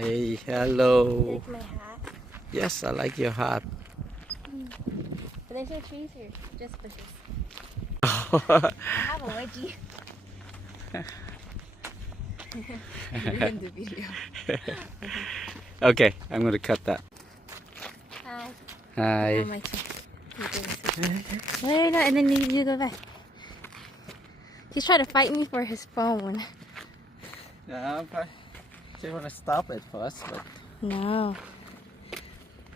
Hi, You hello. like my hat? Yes, I like your hat. But there's no trees here, just bushes. I have a wedgie. You ruined the video. Okay, I'm gonna cut that. Hi. Hi. Oh, my turn. Wait, no, and then you go back. He's trying to fight me for his phone. Yeah, I just wanna stop it first, but No.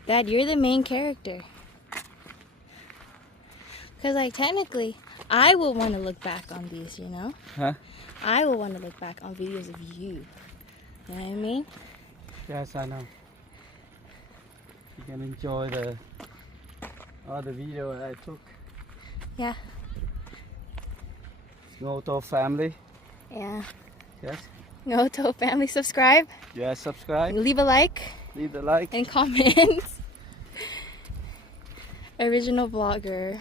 Dad, you're the main character. Because, like, technically, I will want to look back on these, you know? huh? I will want to look back on videos of you. You know what I mean? Yes, I know. You can enjoy all the video I took. Yeah. Noto family. Yeah. Yes. Noto family, subscribe. Yeah, subscribe. Leave a like. Leave the like. And comment. Original vlogger.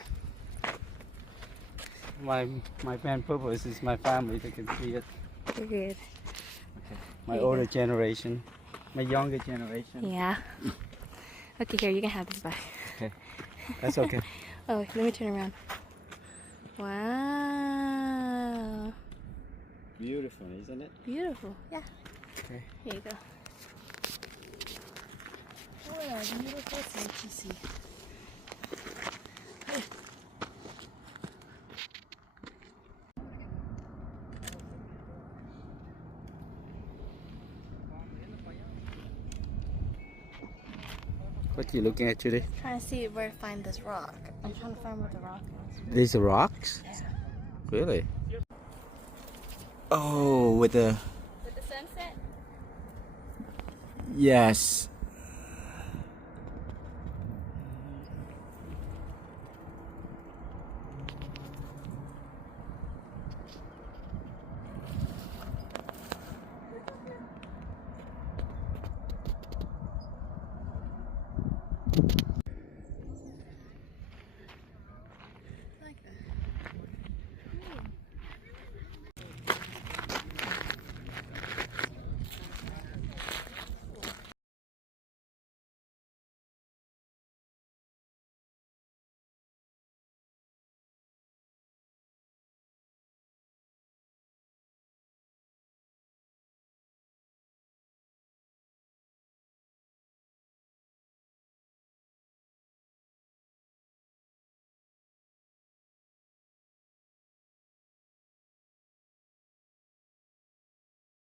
My main purpose is my family. They can see it. You're good. Okay. My older generation, my younger generation. Yeah. Okay, here, you can have this back. Okay. That's okay. Oh, let me turn around. Wow. Beautiful, isn't it? Beautiful. Yeah. Okay. Here you go. What a beautiful sight to see. What are you looking at today? Trying to see where to find this rock. I'm trying to find where the rock is. These rocks? Yeah. Really? Oh, with the... With the sunset? Yes.